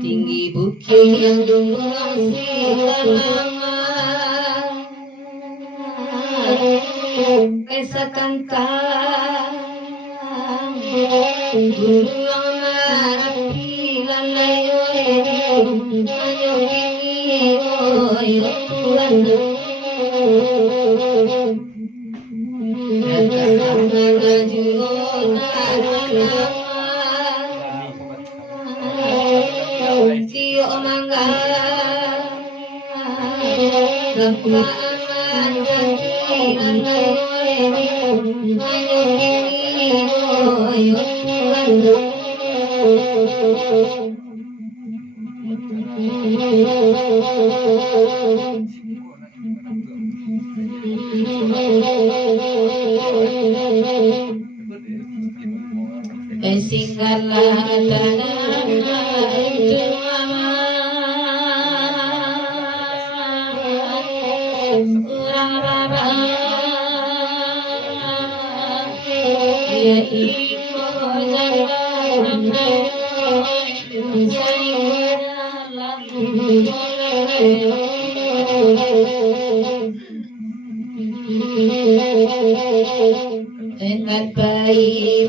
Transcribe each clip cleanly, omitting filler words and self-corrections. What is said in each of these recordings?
Tinggi bukit yang dungang Esa kantang Gunung marapi lanayo Ayo kini oy Tuhan Kio mangga Gapa aman Jadi lanayo Ayo kini oy Tuhan Singgalah tanah itu urang rara ya iko jangan dengan baik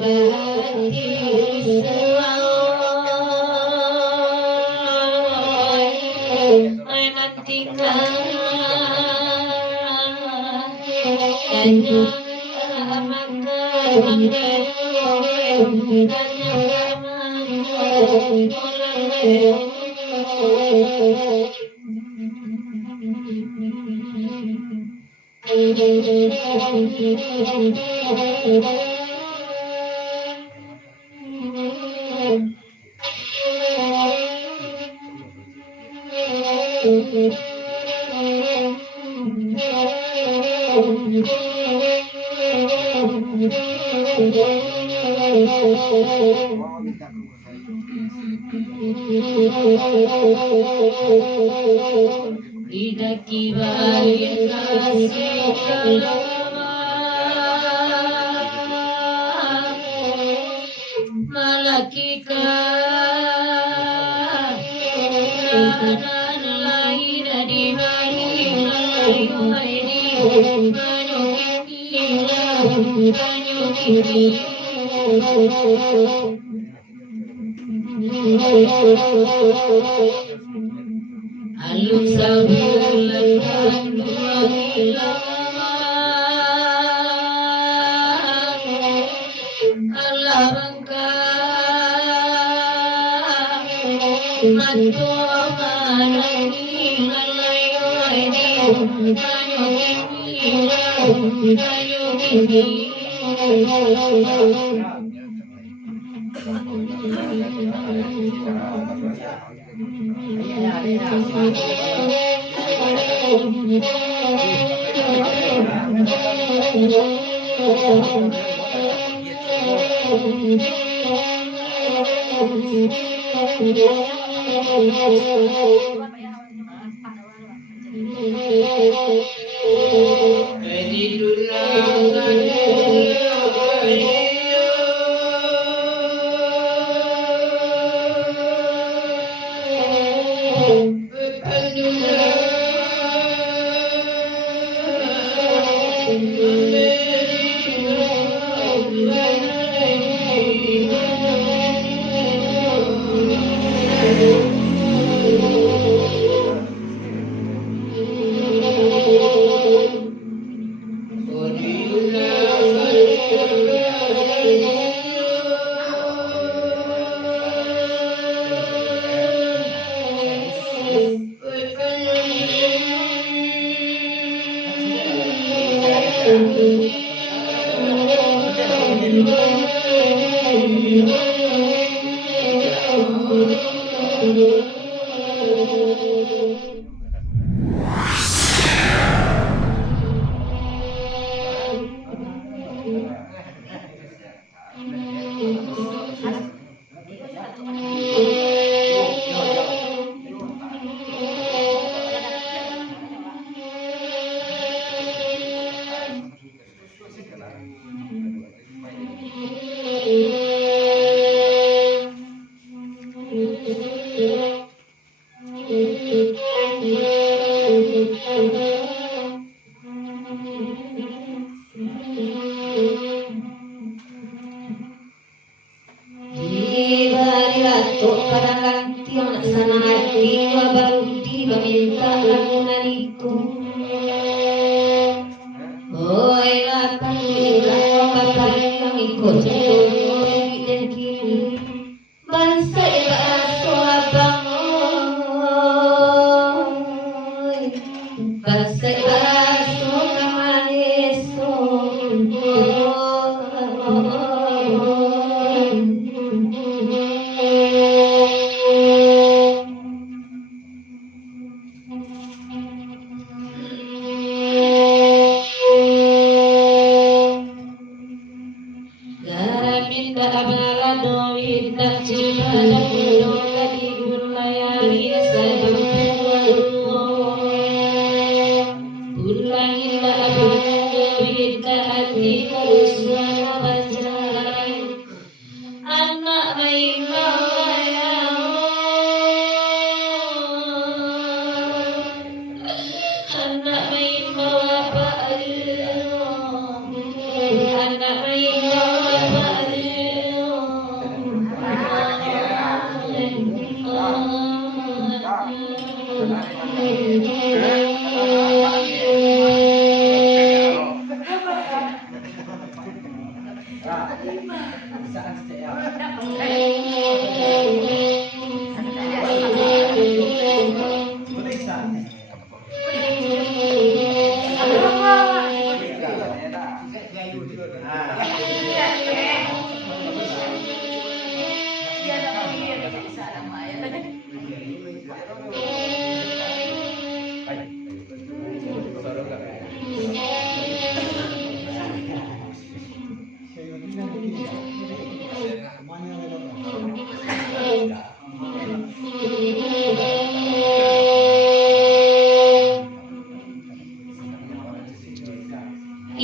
Idaki balik kasih kelama malakika kanan lain di bari layu aidi manyukini aluk sabulan dua kilama Allah bangka matu manani alayu aidi manyukini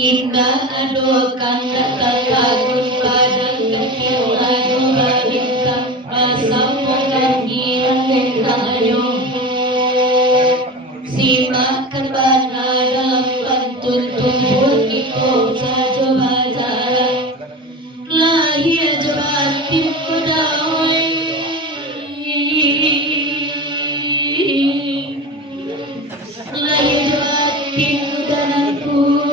indah adokan takut padang kecil adu balita asam pengajian denganyo simakan banana pantun buat itu saja bazaar lahir jabatin pedawai lahir jabatin dan punyo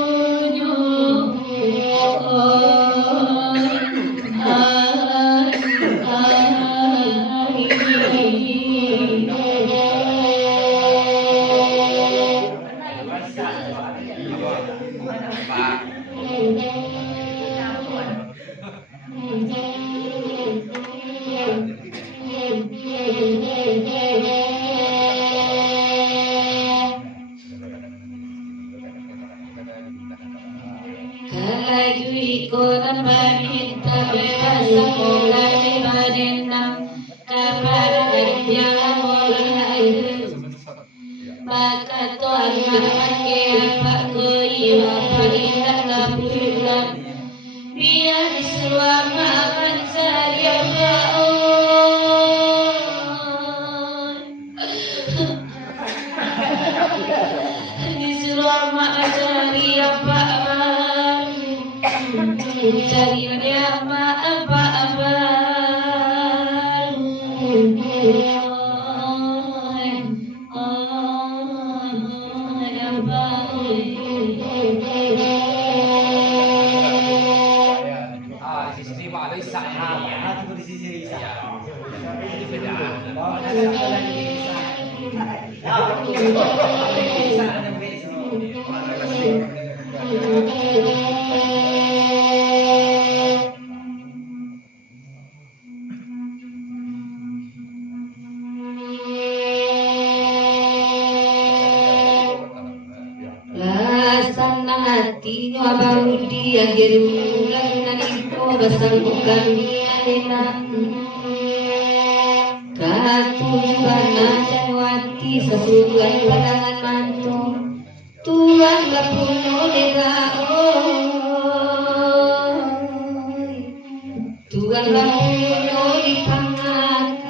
Kalajui koran baminta bebas sekolah di badenam kabar kerja mulai maka Tuhan memakai apa keiwa palindah kapulan biar disuap makan saya disuap makan saya cari apa hati baru dia gerulan nanito basang bukan nianan katujuan sanwati sesuai pandangan mantu Tuhan gapuno Tuhan gapuno dipangakan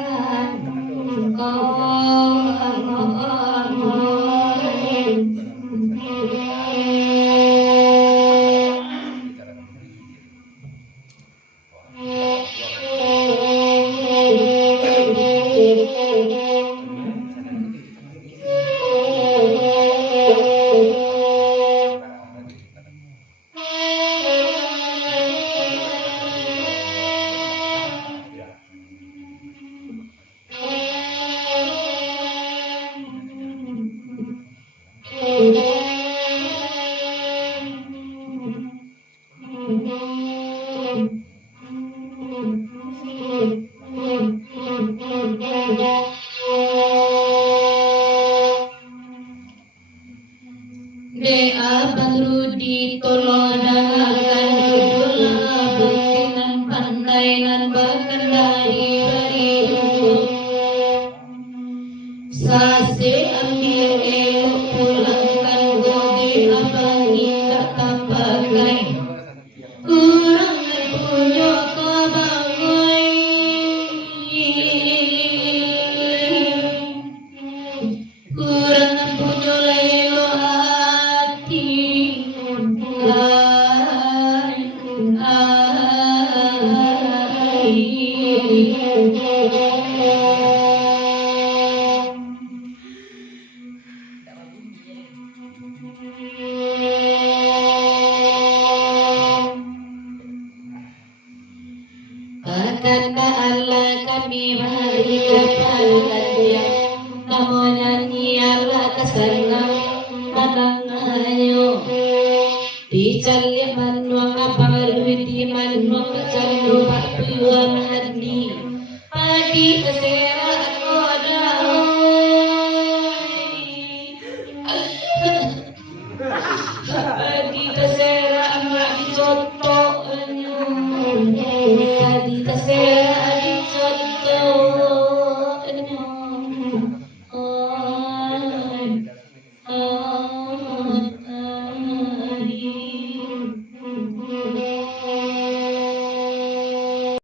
Rudi tolonangan dudul buktinan pandainan berkendali beribu sase ambil elok pulangkan gode abangi kata pakai kurang punya kabangai kurang punya lelo hati Kata Allah kami beri kepada dia namun nyanyilah kesenang pandangannya dicari manuang apa berwiti manuang kecandu baktuan hadi padi kesera